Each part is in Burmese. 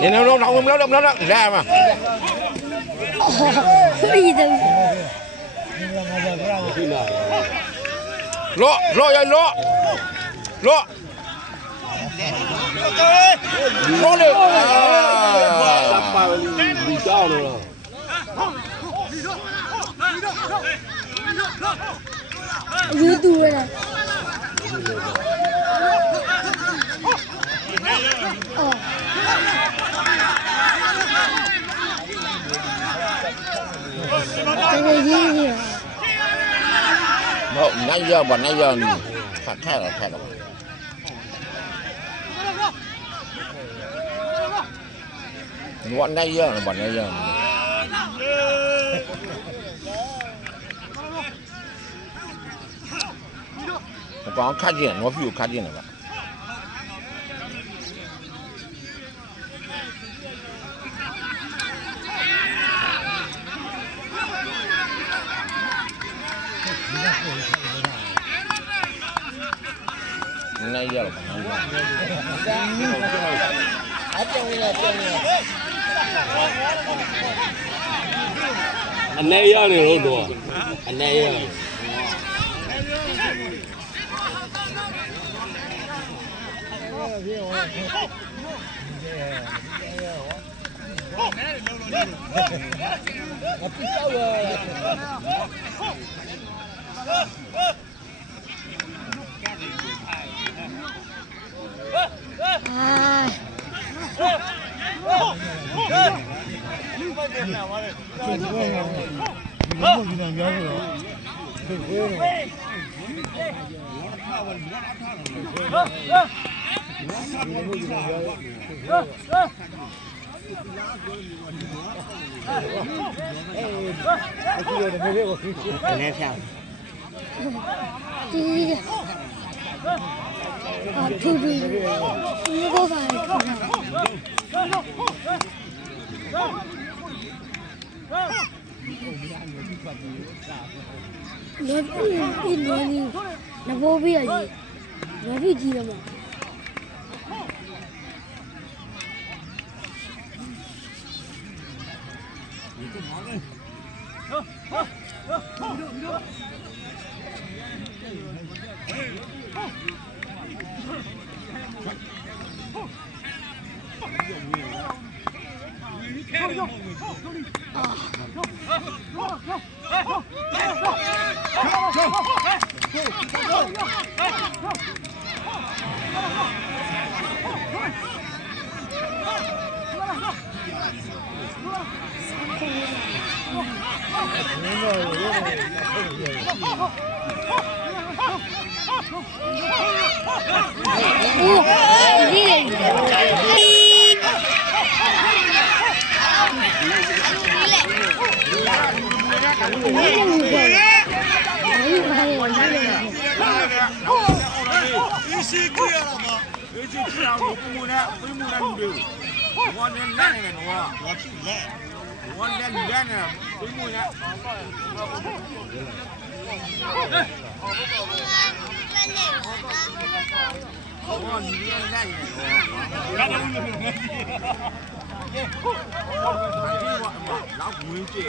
你能弄不了，来嘛。飞的。落要落的你到了。有毒了。哦。这个爷爷。好，那要吧，那要你太了。我那样了吧，那样。我刚看见，我屁股看见了吧？那样了吧？အနေရနေလို့တော့အနေရနေဖြာဒီ啊，兔子，你给我放兔子。我一年里，那不必要的，我必记了嘛。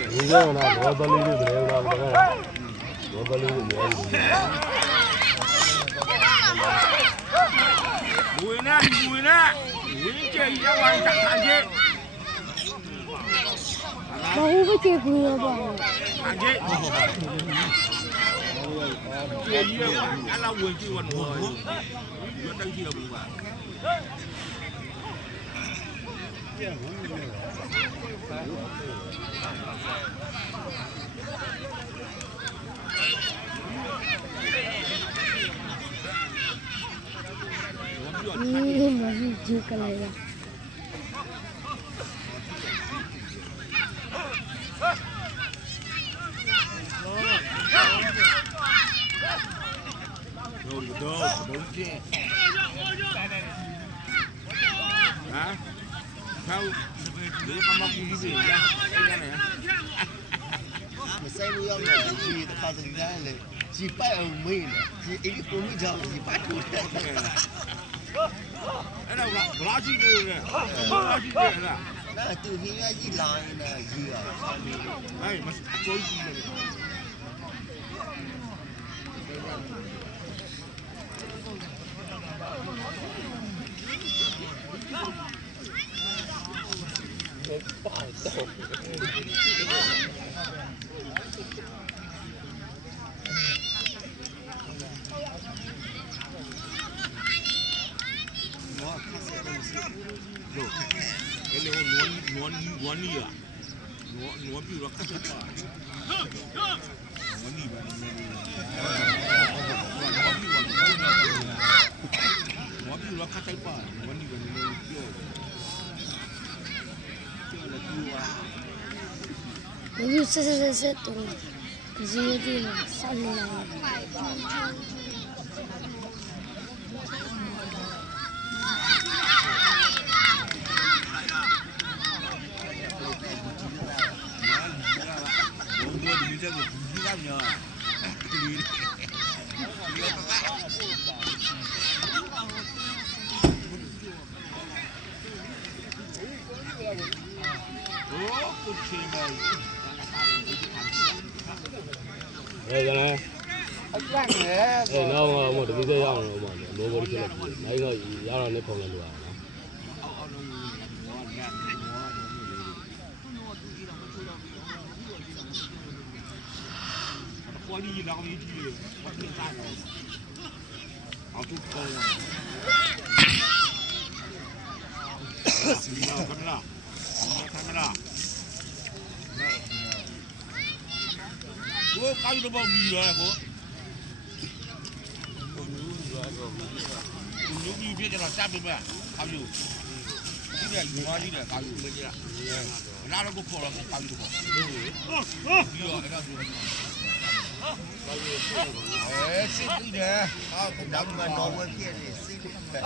你这呢？我把你的没有了，我把你的没有。ဝင်ကြည့်ရအောင်တခါကြီး ဘာလို့ပဲကူရပါ့ ခါကြီးကျေးရအလားဝင်ကြည့်ဝင်တော့ရွတ်ကြည့်ရဘူးပါजी करेगा Saya yang di tempat tinggal, si Pak Amin, si ini pun jauh si Pak tu. ဘလားရှိနေလဲဘလားရှိနေလား 那杜平原一来呢，一啊， အေးမစိုးကြီးနေ လို့အဲ့လိုနွန်နီอ่ะနွန်ပြူတော့ခက်ချက်ပါနွန်နီပါနွန်ပြူတော့ခက်ချက်ပါနွန်နီကနည်းပြောတယ်ပြူပါ ဘယ်ဆက်တော့ဒီရည်မှာဆောက်နေလာ ဘုံတို့ဒီချက်ကိုဘူးကမြောโอ้กูเชื่อมั้ย အဲ့ဒါလည်း အကန့်လေ အဲ့တော့ဟိုတပည့်ရအောင်လို့ပေါ့လိုဘောဖြစ်လိုက်နိုင်တော့ရတော့လည်းပုံလည်းလိုရအောင်နော် เอาลงหัวเนี่ยหัวนี่เราอีทีวัดที่ใต้เอาทุกคนสีเราคันละคันละโอ้ใครจะบอกมีเลยโหคุณรู้มีเพื่อนจะเราจับไหมเอาอยู่ဒီကယူမာကြီးနဲ့ကာယူမကြီးလားနားတော့ကိုခေါ်တော့ကာယူတော့ပြီးတော့အဲ့ဒါဆိုစစ်ပြီးတယ်ဟာဒါမှမနော်ဝဲပြည့်နေစစ်ပြီးတယ်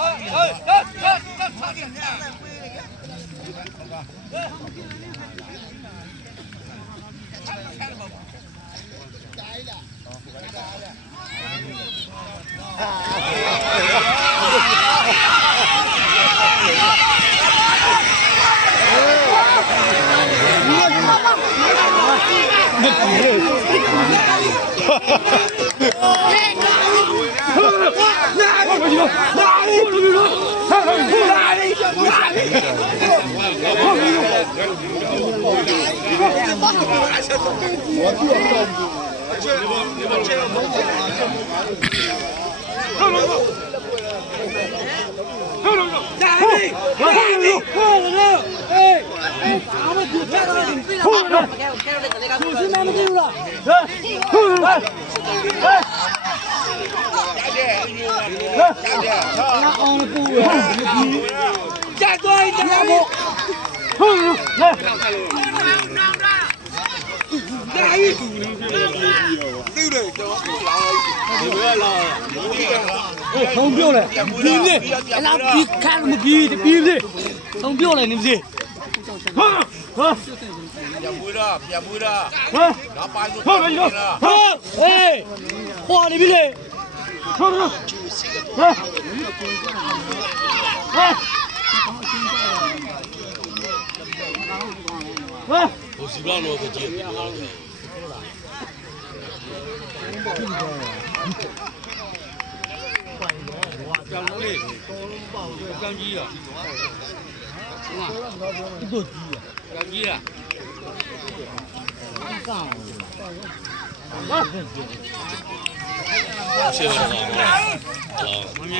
không biết này phim gì làm gì khác một gì thì phim gì không biết này làm gì อย่าพูดนะอย่าพูดนะน้าไปสุดนะ ê hoa này biết gìဟိုစီလောင်းတော့ကြည့်ပြောတယ် ကြောင်လေးကြောင်ကြီးอ่ะတို့ကြီးอ่ะကြောင်ကြီးอ่ะ ရှင်းတော့ပါဘူး မင်း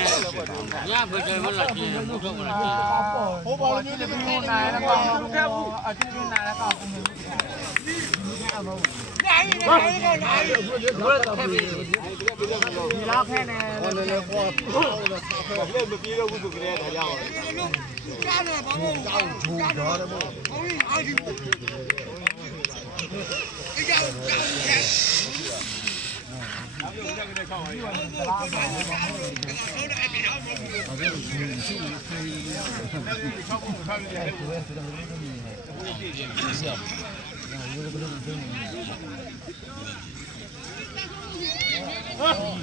ညဘယ်ကျမလာကြည့်ဘုထုတ်မလာကြည့်ဟိုဘောကြီးလည်းမင်းနိုင်แล้วก็แค่ဘူးအချင်းချင်းနိုင်แล้วก็ဒီလောက်ခဲနေတယ်လေကွာလည်းမပြေတော့ဘူးဆိုကြတဲ့ဒါကြောင့်ကြားတယ်ဘာလို့ကြောက်ဂျူတော့တယ်မို့အားကြီးကြောက်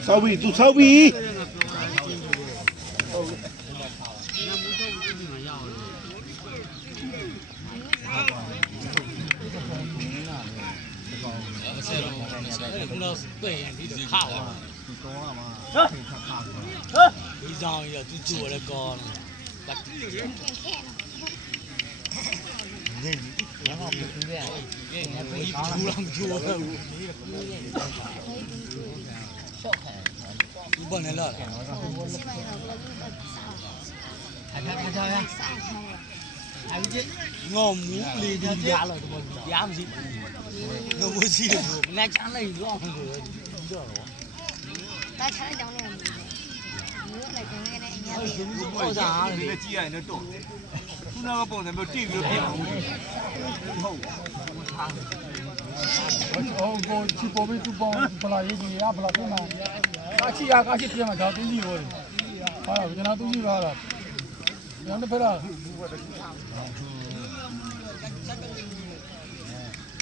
ဆောက်ပြီသူဆောက်ပြီ ခုနသိရင်ဒီခါပါဒီကြောင်ရသူကျိုးလည်းကောင်းတယ် နေရမှာပြည့်တယ် ဒီဘူးလားမကျိုးဘူးဒီဘနဲ့လာငေါမူလေးဒီရလာတော့ရမရှိငေါမူစီတယ်ငါချမ်းလိုက်တော့ဒီတော့ တာချမ်းကြောင်းနေတယ်မျိုးလိုက်ကနေအများကြီး ဟောစား ဒီလည်းကြည့်ရရင်တော့ခုနကပုံစံမျိုးတိပြီးတော့ပြင်အောင်ဟုတ် 哦，我去宝贝就帮不拉一句，也不拉干嘛？俺去天嘛，找东西我，啊，我拿东西来了，让他赔了。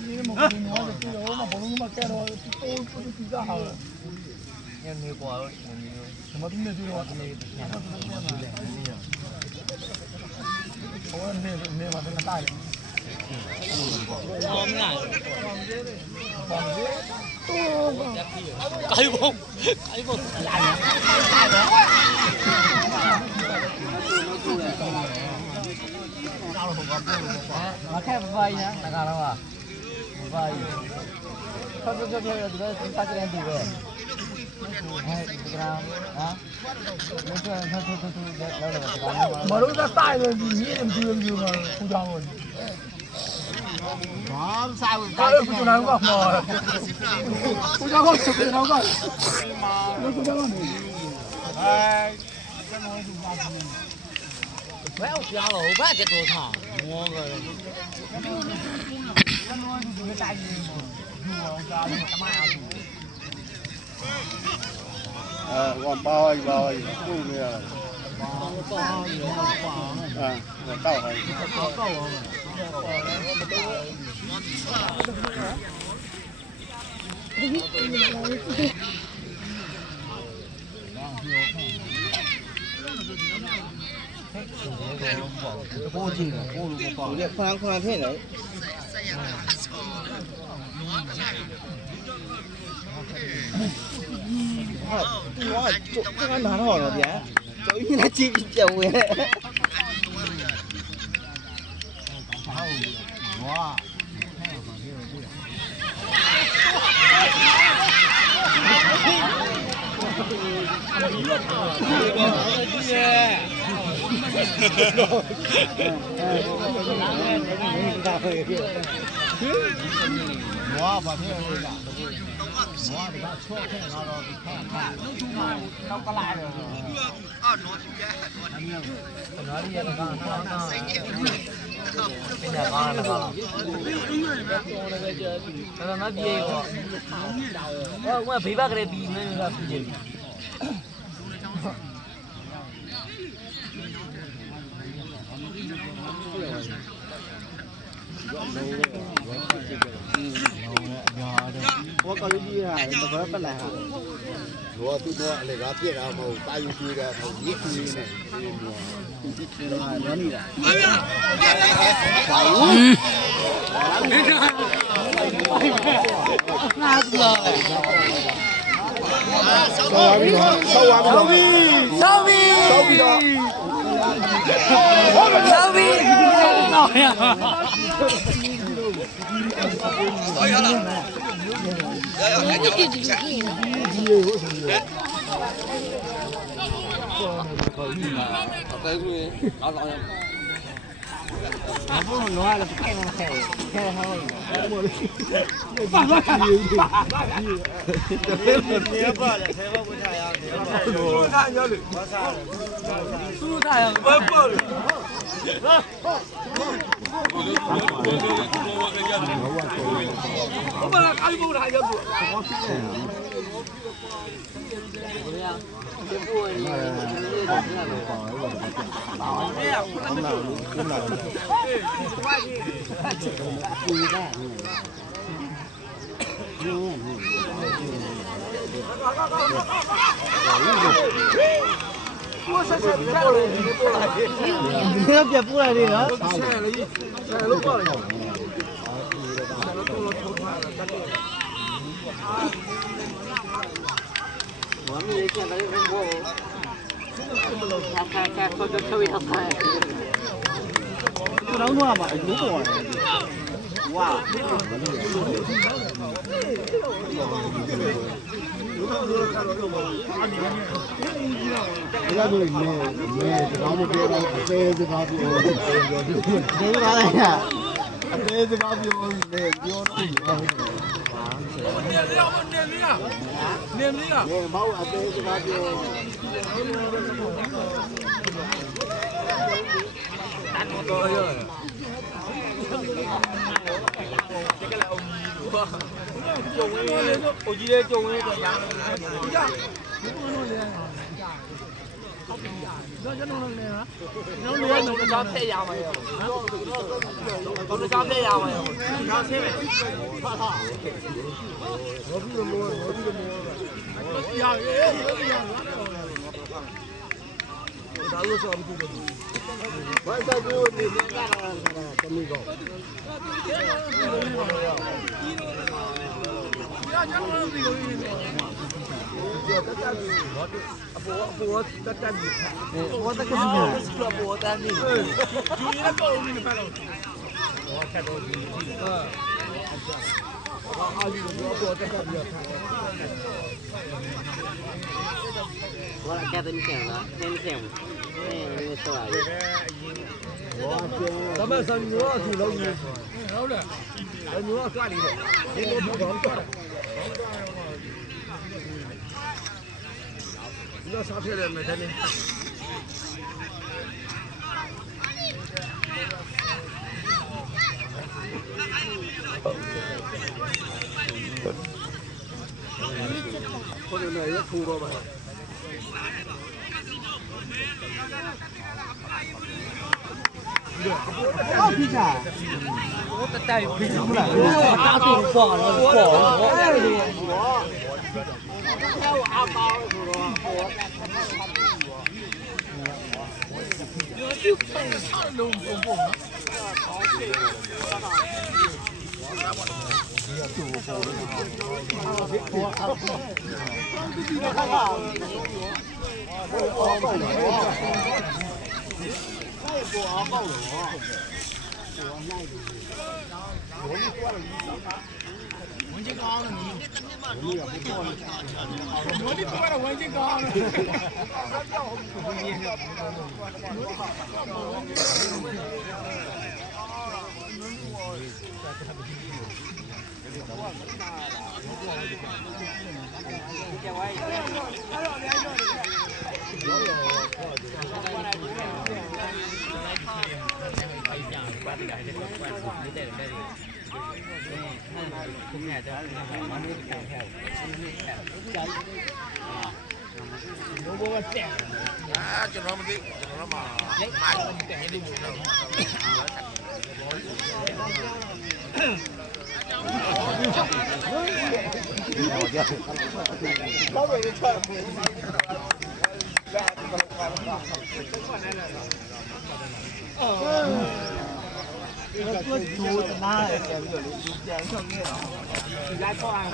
你们不听话的，对了，我们不能嘛干了，都比较好了。ညနေကွာ什么都没对了，我没把这个大人。 ဟောမလား တော့ ကိုင်ဘုံလာတယ် မခက်ပပါကြီးနာကတော့ပါပါကြီးဖတ်ဖတ်ဖတ်ဒီလိုစက်ကြတယ်ဒီပဲအဲဒီကရာဟာမင်းတို့ဖတ်ဖတ်ဖတ်လောက်တော့ မလို့ကတိုင်လို့ဒီမြင်းမကြည့်ဘူးမှာပူကြအောင် ဘာစားဘူး ကားကိုကျွန်တော်ကမှာပူကြအောင်ချက်ကျွန်တော်ကလို့ပူကြအောင်နေ ဘယ်အောင်ပြောလို့ဘာတက်တော့ထားမောကလည်း 我包一包一，不没有。啊，我倒还。ပိုးကြည့်တယ်ပိုးလို့ပေါ့ဒီခဏခဏထည့်တယ်ဟာဒီကကျုပ်ကနားတော့ဗျာကျုပ်ကြီးနဲ့ကြည့်ပြောင်းဝင်ဝါဝါဘာဖြစ်လဲလားဝါဒီကချော့ခဲ့လာတော့ဒီခါတော့ကလာတယ်အော်တော့ဒီကတော့ဒီရကနာနာစိတ်ကြီးပြညာကားနာကားတော်မပြေဟောဟောဘေးဘက်ကလေးပြီးနေလားပြည့်我搞的厉害，这不本来哈。我最多那个别然后打游戏的，他一回呢，哪里的？我တော့ပြပူလိုက်လေနော် သူတော့တော့မှာအကျိုးပေါ်တယ်ဝါ ဒီလိုမျိုးမဲစကားမပြောတော့အသေးစကားပြောတယ် ဒီပါလား အသေးစကားပြောတယ်ပြောတော့ဘာ နေလေးအောင်နေလေးอ่ะနေလေးอ่ะ လဲမောက်အသေးစကားပြော ကျုံဝင်းဟိုကြီးလေးကျုံဝင်းဆိုရမ်း တော့ကျွန်တော်လည်းဟာ ကျွန်တော်တို့ကစားဖက်ရမှာရောကျွန်တော်စားဖက်ရမှာရောစားဆင်းမယ် ရရဲရ ဒါလို့ဆိုပြီးတော့ ဘာသာပြောနေတယ်ကတမီကော ရကျွန်တော်ဒီလိုနေတယ် အပေါ်တက်တက်ပြီးဘောတက်တက်ပြီးဘောတက်ပြီး ယူရတော့နေဖက်တော့ ဘောကတက်တယ်ကျန်လားတင်းကျန်နေဆိုရည် ဒါမဲ့ဆန်ရောအထူလုံးကြီး ဟုတ်တယ် အညောကလေးတဲ့ဒီလိုဘောတော့ဒီစားဖျက်ရမယ်တဲ့ ကိုယ်နဲ့ရထူတော့ပါ ဟောပြီးချာ ဘောတက်တက်ပြီးဘူးလားတာတူပေါ်တော့ပေါ်အဲ့ဒီကျွန်တော်မသိကျွန်တော်မှမိုင်းတယ်နေလို့တော့တော့ပဲချာ ကိုကျိုးတနာတယ်ပြန်ပြီးတော့လေပြန်ဆောင်နေတော့ ဒီလိုက်ပေါ်အောင်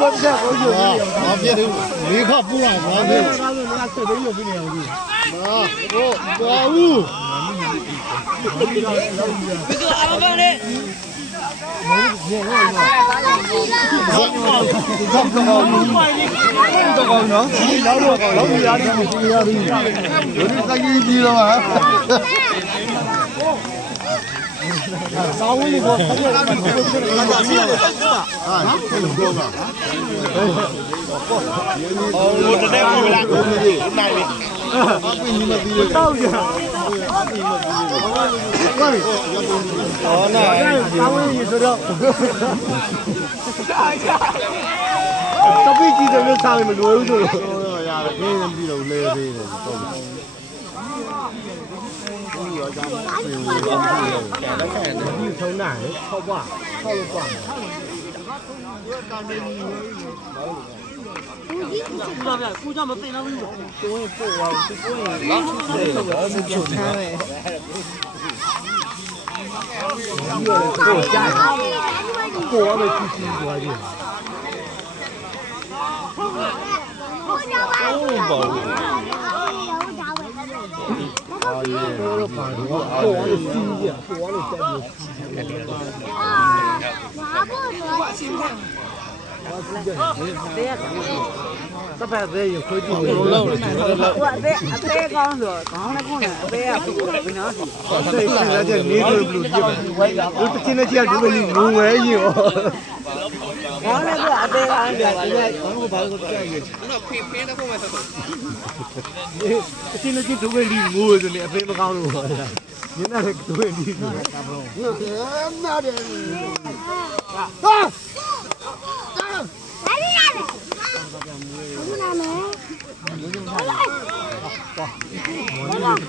ဖတ်တယ်လို့လား ဘာဖြစ်လဲလေးခပူလာဘာလဲ ကားလို့ငါဆက်သေးလို့ပြနေအောင်ဒီ ဟာဟိုဘာဦး တော့ကောင်းနော်ဒီလောက်တော့ကောင်းလောက်ရည်မရှိရဘူး ဒီတကြီးပြီးတော့ဟာ စာဝင်းကိုဆက်ရတာကိုဆက်ရတာဟာ ဟာဘယ်လိုပြောပါ ဟိုတနေ့ကိုလာကိုနိုင်လေ အပင်းကြီးမပြီးတော့တောက်ကြအပင်းမပြီးတော့ဟောနာအဝေးကြီးဆိုတော့တပိကြီးတယ်လို့စားလို့မလွယ်ဘူးဆိုတော့ရတယ်ခင်းမပြီးတော့လဲသေးတယ်တော့ရောကြောင်းပြင်ဝင်တော့တယ်ခဲတယ်ဒီထုံးတာလေ6ဘွား6လို့ပွားတယ် ကူကြမသိတော့ဘူး ကိုယ်ပို့သွားကိုယ်လောက်တယ်တော့မချုပ်ထားတယ်ကိုကြားကိုရမယ်ကြည့်သွားတယ်အော်ရေတော့ပါတော့ကိုရမယ်စီးရကိုရမယ်တက်ပြီးစပယ်သေးရခွေးတူလို့လောက်တယ်လောက် ဟိုအသေးကောင်းဆိုခေါင်းနဲ့ခုနဲ့အသေးကဘယ်နော်စီ စိတ်ကလည်းနေလို့ဘလို့ကြည့်ပါလူတစ်ချင်းနဲ့ကြည့်ဒုက္ခကြီးငုံဝဲကြီးရော ခေါင်းနဲ့ကအသေးကောင်းပြောပါလေ ဘာလို့ဘာလို့ကြည့်ရနော်ဖေးဖေးတော့မှဆက်တစ်ချင်းနဲ့ကြည့်ဒုက္ခကြီးငိုးဆိုနေအဖေမကောင်းလို့ပါညနေလည်းဒုက္ခကြီးငိုးတာဘလို့နားတယ်ဟာ တ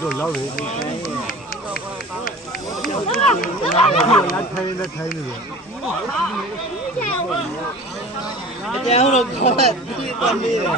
ော့လောက်တယ်လာထိုင်နေထိုင်နေတယ် အကျန်းတော့ခေါင်းနဲ့ဒီတမီးတယ်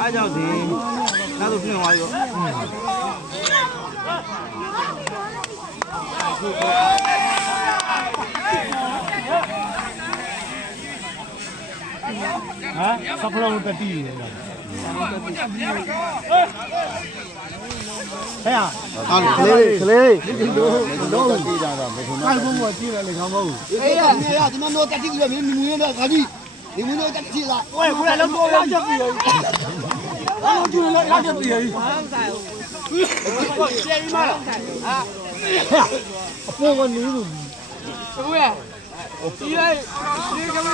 အားကြောင့်ဒီနောက်တော့ပြင်သွားရော ဟာစပလုံးတတိရဟဲ့ကလေးတော့တတိတာတော့ဘယ်လိုလဲဘုံကကြည့်ရလေခေါင်းမဟုတ် အေးရဒီမှာတော့တတိကမင်းမင်းတော့ခါကြီးဒီမင်းတော့တတိလား 喂，回来了，我拉着比而已。我就拉着比而已。先一嘛了。啊。 အပေါ်ကနေလို့ 喂，第一，你干嘛？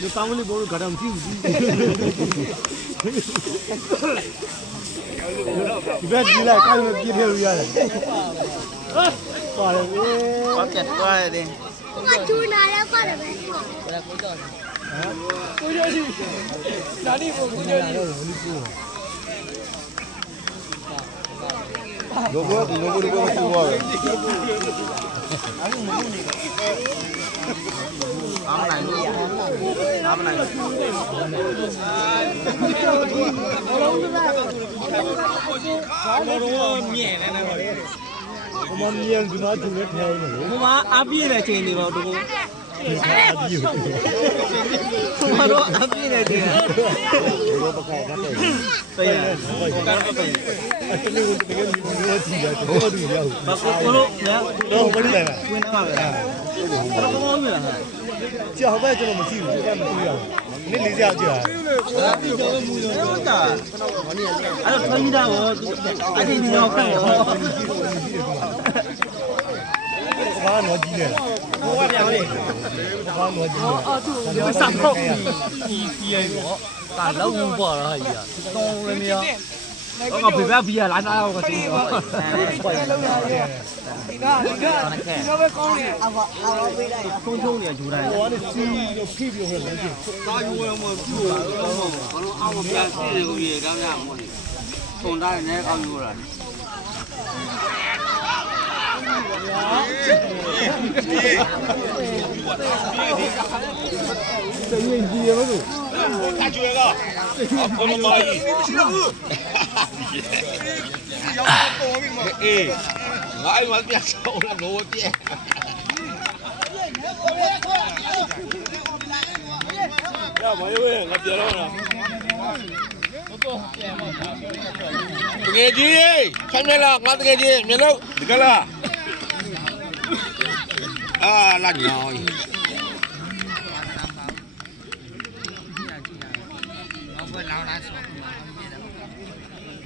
ဒီတောင်းလေးဘောကடம்ကြည့်ဘူးဒီဘက်ကြည့်လိုက်ကိုင်းမပြည့်ပြလို့ရတယ်ပါတယ်ဟေး ဘာကတ်သွားတယ် 我这是哪里不？我这是。 လောဘောဒီလောဘောကိုပြောပါပဲ အားမနိုင်ဘူးအားမနိုင်ဘူး 我们面子那就没开呢 ဟိုမှာအပြည့်တဲ့ချိန်တွေတော့တကူ အပြီး ဟိုမှာတော့အပြည့်တဲ့ချိန် ဘောပခိုင်တာတဲ့ ပေးရဟိုကတော့ပေး အတလေးကိုတကယ်မျိုးကြည့်ရတယ်ဘောတူရအောင် ဘာကိုလို့နော် တော့မလို့လဲ ဝင်တော့ပါပဲဘာလို့မလဲဟာ ကြောက်ပဲကျွန်တော်မရှိဘူးအဲ့မတူရအောင်နည်းလေးစရာကြည့်ရ ဟုတ်တာအဲ့တော့ထွန်းကြီးတာကိုအတင်းညောခန့်ကို ဘာနော်ကြည့်လဲ ဟိုကပြောင်းလေ ဘာနော်ကြည့်လဲ ဒီစပ်ဖို့ပြီးရပေါ့ဒါလောက်ဘူးပေါ့လားကြီးอ่ะတောင်းရမရတော့ဘေဘဘီယာလာစားတော့ကစီတော့ဒီကပဲကောင်းနေအဘပေးလိုက်ထုံထုံနေယူတိုင်း ဟိုကနေစီတော့ဖိပြီးဟိုလည်းကြည့် တာယူရမှာပြူတော့ဘာလို့အောက်ပြန်စီတယ်ကိုကြီးကဗျာမို့လေထုံတိုင်းနဲ့ကောင်းယူတာ တရင်ကြည့်ရမလို့ 他觉得我们蚂蚁哎我爱玩变手了我变မရွေးငါပြန်တော့လား တကယ်ကြီးခိုင်းမလားငါတကယ်ကြီးမြင်လို့တကယ်လားအာလာညောင်း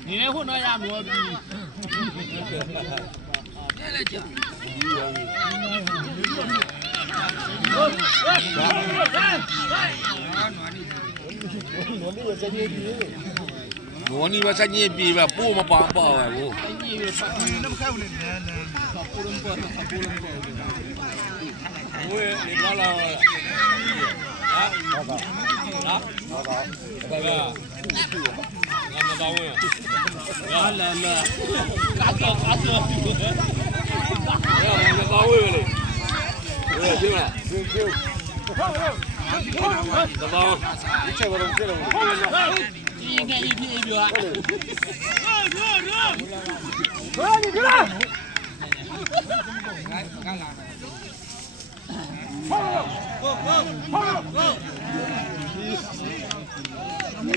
你那混那家罗比，我你把三年比吧，不嘛帮帮啊我。我也你看了啊啊大哥俺们单位俺来了嘎子俺们单位嘞我听了怎么你这个东西了一天一批一批啊。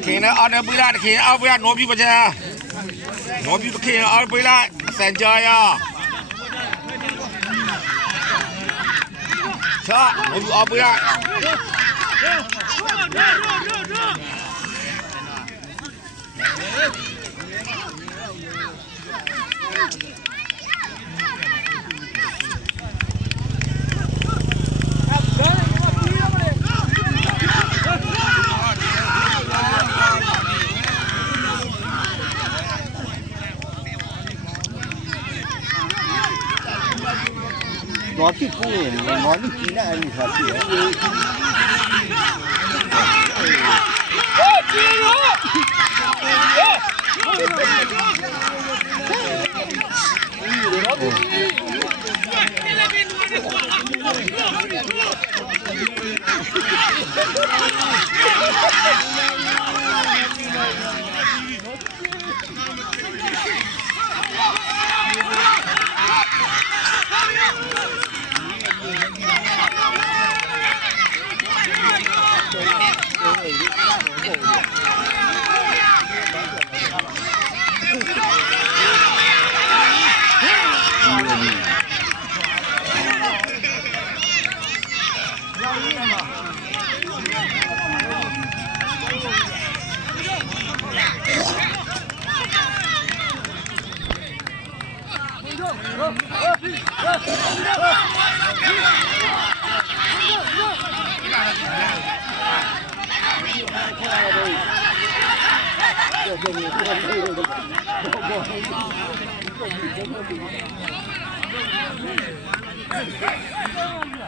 看那二那不啦，看二不啦，挪比不家，挪比不看二不啦，三家呀。是啊，挪比二不啦。我去公园，我你进来你才去。Thank you.